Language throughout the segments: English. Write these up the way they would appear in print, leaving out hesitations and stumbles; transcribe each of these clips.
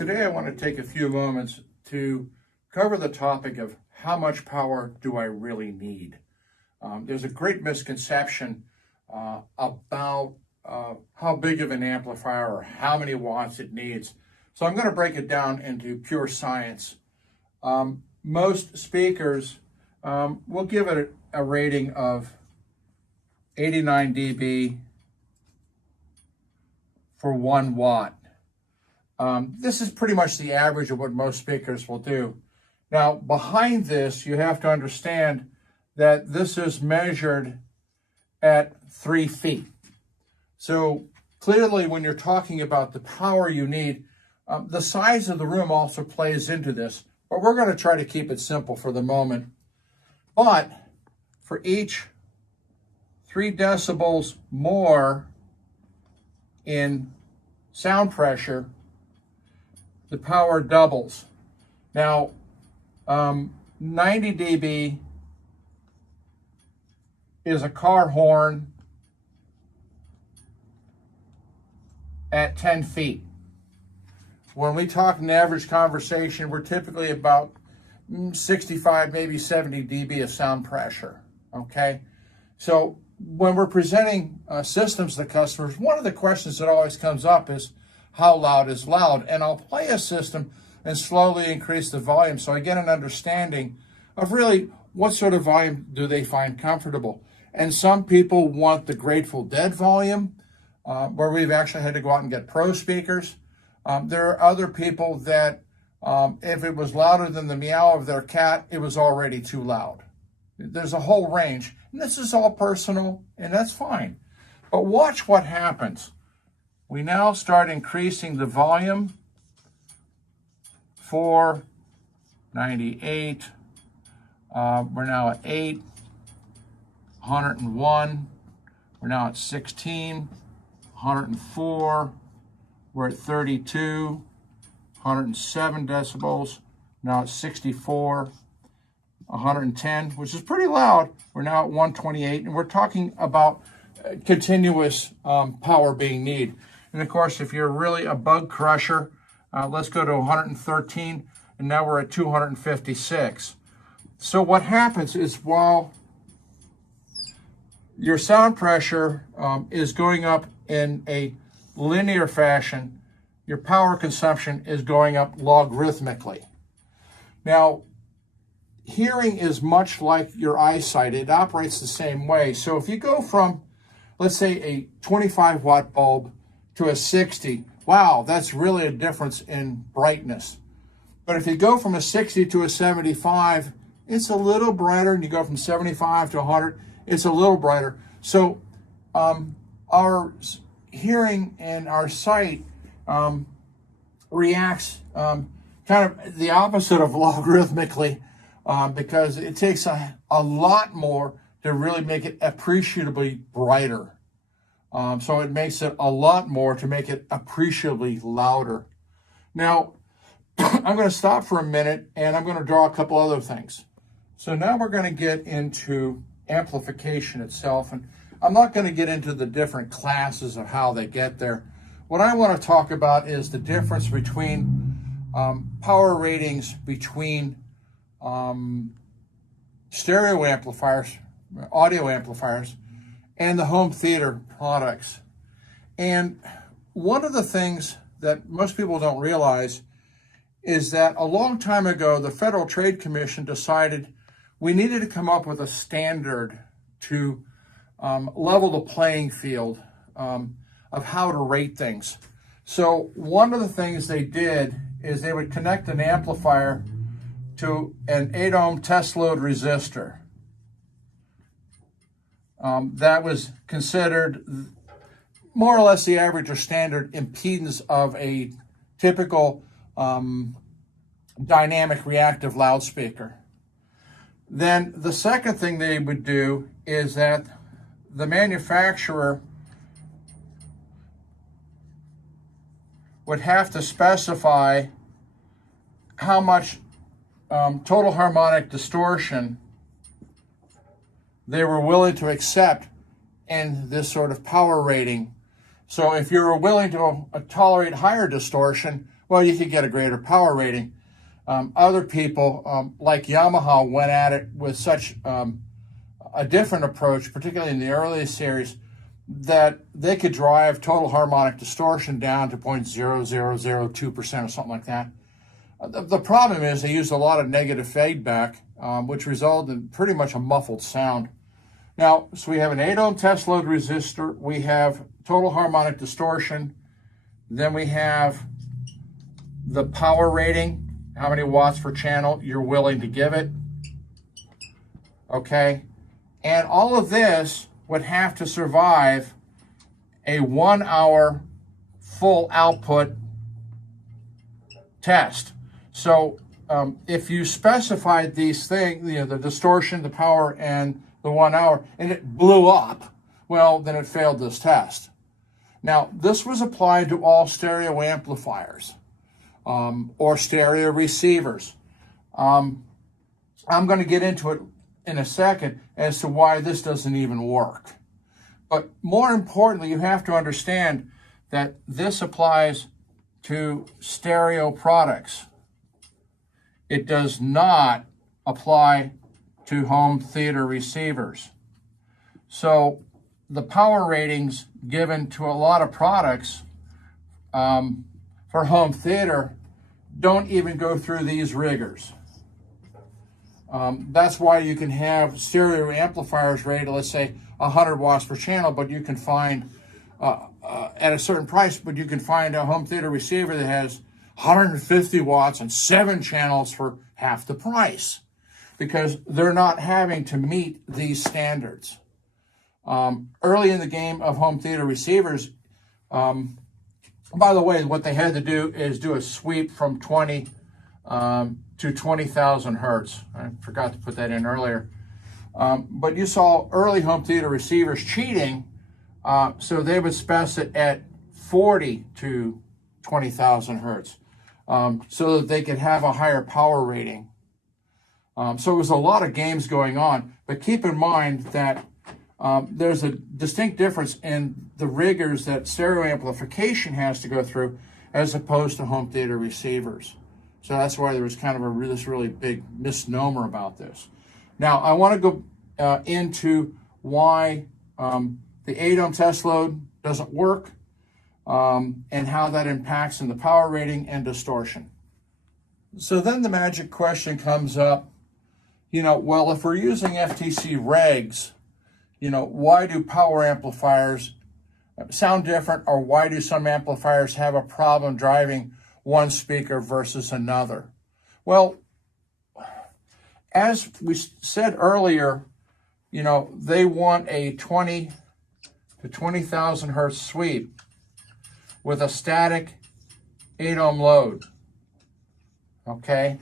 Today I want to take a few moments to cover the topic of how much power do I really need. There's a great misconception about how big of an amplifier or how many watts it needs. So I'm going to break it down into pure science. Most speakers will give it a rating of 89 dB for 1 watt. This is pretty much the average of what most speakers will do. Now, behind this, you have to understand that this is measured at 3 feet. So clearly, when you're talking about the power you need, the size of the room also plays into this, but we're going to try to keep it simple for the moment. But for each 3 decibels more in sound pressure, the power doubles. Now, 90 dB is a car horn at 10 feet. When we talk an average conversation, we're typically about 65, maybe 70 dB of sound pressure, okay? So when we're presenting systems to customers, one of the questions that always comes up is, how loud is loud? And I'll play a system and slowly increase the volume so I get an understanding of really what sort of volume do they find comfortable. And some people want the Grateful Dead volume, where we've actually had to go out and get pro speakers. There are other people that if it was louder than the meow of their cat, it was already too loud. There's a whole range. And this is all personal, and that's fine. But watch what happens. We now start increasing the volume for 98. We're now at 8, 101. We're now at 16, 104. We're at 32, 107 decibels. Now at 64, 110, which is pretty loud. We're now at 128, and we're talking about continuous power being needed. And of course, if you're really a bug crusher, let's go to 113, and now we're at 256. So what happens is while your sound pressure is going up in a linear fashion, your power consumption is going up logarithmically. Now, hearing is much like your eyesight. It operates the same way. So if you go from, let's say, a 25 watt bulb to a 60, wow, that's really a difference in brightness. But if you go from a 60 to a 75, it's a little brighter, and you go from 75 to 100, it's a little brighter. So our hearing and our sight reacts kind of the opposite of logarithmically, because it takes a lot more to really make it appreciably brighter. So it makes it a lot more to make it appreciably louder. Now, I'm going to stop for a minute, and I'm going to draw a couple other things. So now we're going to get into amplification itself, and I'm not going to get into the different classes of how they get there. What I want to talk about is the difference between power ratings between stereo amplifiers, audio amplifiers, and the home theater products. And one of the things that most people don't realize is that a long time ago, the Federal Trade Commission decided we needed to come up with a standard to level the playing field of how to rate things. So one of the things they did is they would connect an amplifier to an 8 ohm test load resistor. That was considered more or less the average or standard impedance of a typical dynamic reactive loudspeaker. Then the second thing they would do is that the manufacturer would have to specify how much total harmonic distortion they were willing to accept in this sort of power rating. So if you were willing to tolerate higher distortion, well, you could get a greater power rating. Other people, like Yamaha, went at it with such a different approach, particularly in the earliest series, that they could drive total harmonic distortion down to 0.0002% or something like that. The problem is they used a lot of negative feedback, which resulted in pretty much a muffled sound. Now, so we have an 8 ohm test load resistor, we have total harmonic distortion, then we have the power rating, how many watts per channel you're willing to give it, okay? And all of this would have to survive a 1 hour full output test. So if you specified these things, the distortion, the power, and the 1 hour, and it blew up, well, then it failed this test. Now, this was applied to all stereo amplifiers or stereo receivers. I'm going to get into it in a second as to why this doesn't even work. But more importantly, you have to understand that this applies to stereo products. It does not apply to home theater receivers. So the power ratings given to a lot of products for home theater don't even go through these rigors. That's why you can have stereo amplifiers rated, let's say, 100 watts per channel, but you can find, at a certain price, but you can find a home theater receiver that has 150 watts and 7 channels for half the price, because they're not having to meet these standards. Early in the game of home theater receivers, by the way, what they had to do is do a sweep from 20 to 20,000 hertz. I forgot to put that in earlier. But you saw early home theater receivers cheating, so they would spec it at 40 to 20,000 hertz so that they could have a higher power rating. So it was a lot of games going on, but keep in mind that there's a distinct difference in the rigors that stereo amplification has to go through as opposed to home theater receivers. So that's why there was kind of this really big misnomer about this. Now, I want to go into why the 8 ohm test load doesn't work and how that impacts in the power rating and distortion. So then the magic question comes up, well, if we're using FTC regs, why do power amplifiers sound different, or why do some amplifiers have a problem driving one speaker versus another? Well, as we said earlier, they want a 20 to 20,000 hertz sweep with a static 8 ohm load. Okay,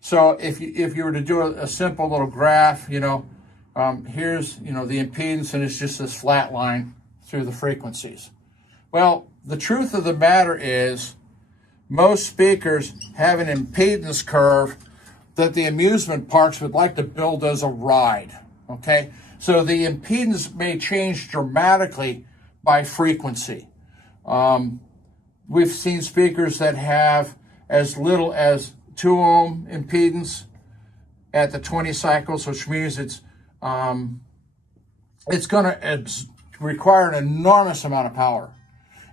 so if you were to do a simple little graph, here's the impedance, and it's just this flat line through the frequencies. Well, the truth of the matter is most speakers have an impedance curve that the amusement parks would like to build as a ride. Okay, so the impedance may change dramatically by frequency. We've seen speakers that have as little as 2 ohm impedance at the 20 cycles, which means it's going to require an enormous amount of power.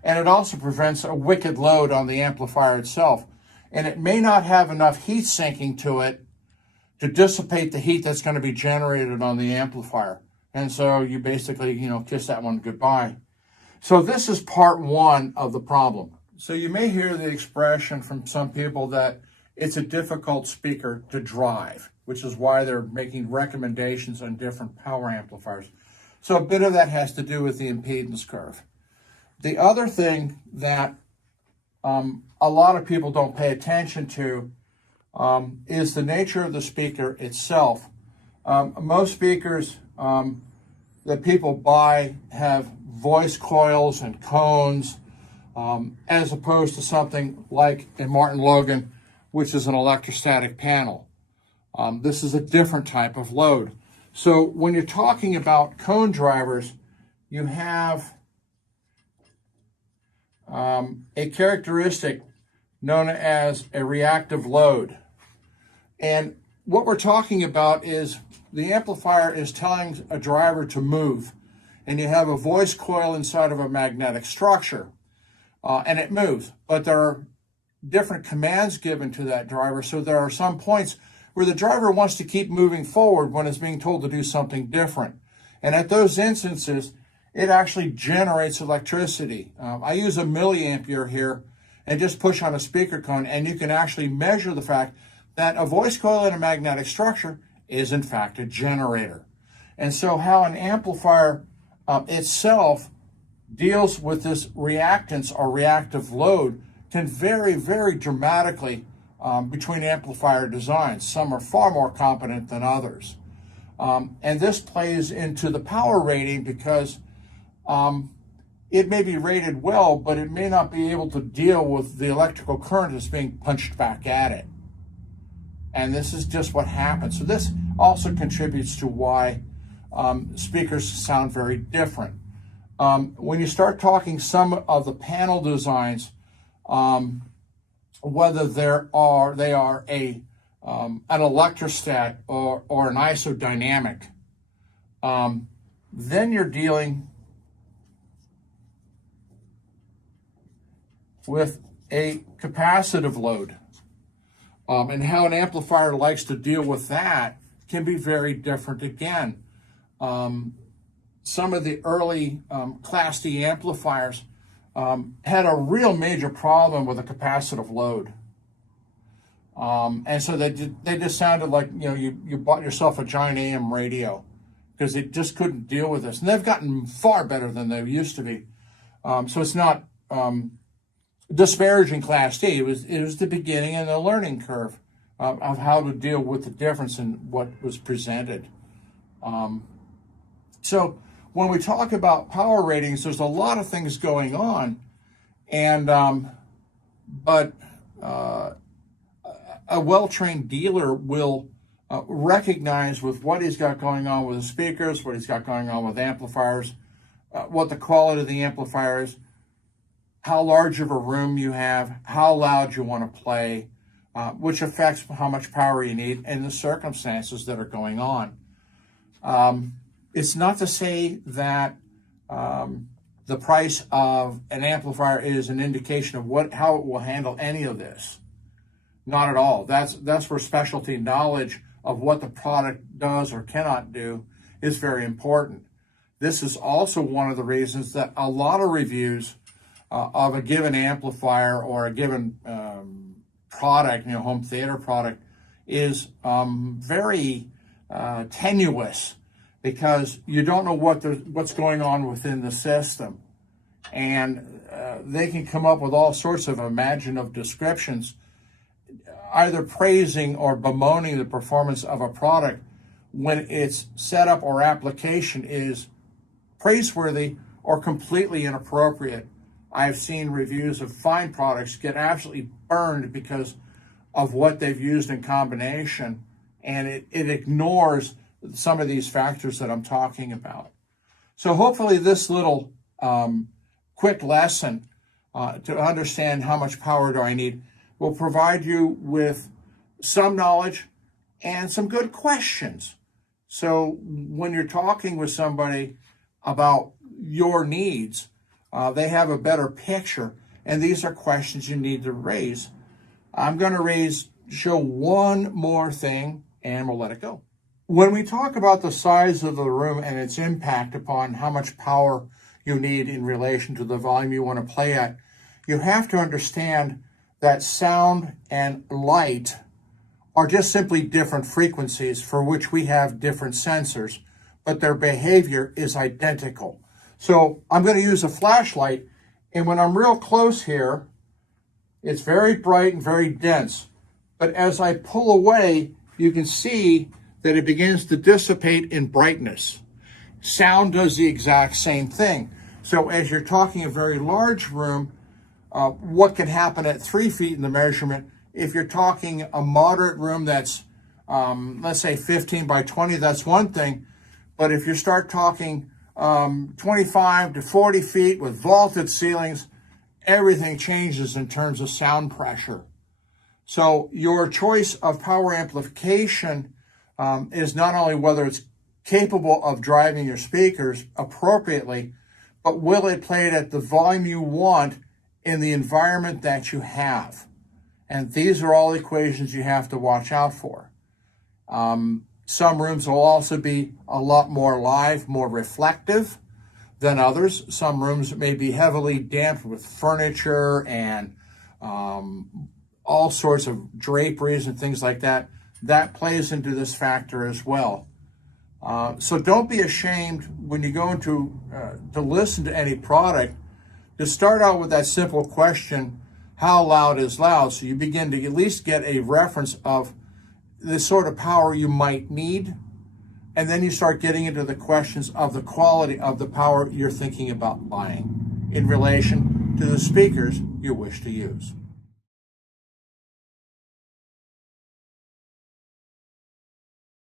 And it also prevents a wicked load on the amplifier itself. And it may not have enough heat sinking to it to dissipate the heat that's going to be generated on the amplifier. And so you basically, kiss that one goodbye. So this is part one of the problem. So you may hear the expression from some people that it's a difficult speaker to drive, which is why they're making recommendations on different power amplifiers. So a bit of that has to do with the impedance curve. The other thing that a lot of people don't pay attention to is the nature of the speaker itself. Most speakers that people buy have voice coils and cones, as opposed to something like a Martin Logan, which is an electrostatic panel. This is a different type of load. So when you're talking about cone drivers, you have a characteristic known as a reactive load. And what we're talking about is the amplifier is telling a driver to move, and you have a voice coil inside of a magnetic structure, and it moves. But there are different commands given to that driver, so there are some points where the driver wants to keep moving forward when it's being told to do something different. And at those instances, it actually generates electricity. I use a milliampere here and just push on a speaker cone, and you can actually measure the fact that a voice coil in a magnetic structure is in fact a generator. And so how an amplifier itself deals with this reactance or reactive load can vary very dramatically between amplifier designs. Some are far more competent than others. And this plays into the power rating because it may be rated well, but it may not be able to deal with the electrical current that's being punched back at it. And this is just what happens. So this also contributes to why speakers sound very different. When you start talking some of the panel designs, whether they are an electrostat or an isodynamic, then you're dealing with a capacitive load. And how an amplifier likes to deal with that can be very different again. Some of the early Class D amplifiers had a real major problem with a capacitive load. And so they just sounded like, you bought yourself a giant AM radio because it just couldn't deal with this. And they've gotten far better than they used to be. So it's not disparaging Class D. It was the beginning and the learning curve of how to deal with the difference in what was presented. So when we talk about power ratings, there's a lot of things going on, and but a well-trained dealer will recognize with what he's got going on with the speakers, what he's got going on with amplifiers, what the quality of the amplifier is, how large of a room you have, how loud you want to play, which affects how much power you need and the circumstances that are going on. It's not to say that the price of an amplifier is an indication of how it will handle any of this. Not at all. That's where specialty knowledge of what the product does or cannot do is very important. This is also one of the reasons that a lot of reviews of a given amplifier or a given product, home theater product, is very tenuous, because you don't know what's going on within the system, and they can come up with all sorts of imaginative descriptions, either praising or bemoaning the performance of a product when its setup or application is praiseworthy or completely inappropriate. I've seen reviews of fine products get absolutely burned because of what they've used in combination, and it ignores some of these factors that I'm talking about. So hopefully this little quick lesson to understand how much power do I need will provide you with some knowledge and some good questions. So when you're talking with somebody about your needs, they have a better picture, and these are questions you need to raise. I'm going to show one more thing, and we'll let it go. When we talk about the size of the room and its impact upon how much power you need in relation to the volume you want to play at, you have to understand that sound and light are just simply different frequencies for which we have different sensors, but their behavior is identical. So I'm going to use a flashlight, and when I'm real close here, it's very bright and very dense. But as I pull away, you can see that it begins to dissipate in brightness. Sound does the exact same thing. So as you're talking a very large room, what can happen at 3 feet in the measurement? If you're talking a moderate room that's, let's say 15 by 20, that's one thing. But if you start talking 25 to 40 feet with vaulted ceilings, everything changes in terms of sound pressure. So your choice of power amplification is not only whether it's capable of driving your speakers appropriately, but will it play it at the volume you want in the environment that you have? And these are all equations you have to watch out for. Some rooms will also be a lot more live, more reflective than others. Some rooms may be heavily damped with furniture and all sorts of draperies and things like that. That plays into this factor as well. So don't be ashamed when you go into to listen to any product to start out with that simple question, how loud is loud? So you begin to at least get a reference of the sort of power you might need. And then you start getting into the questions of the quality of the power you're thinking about buying in relation to the speakers you wish to use.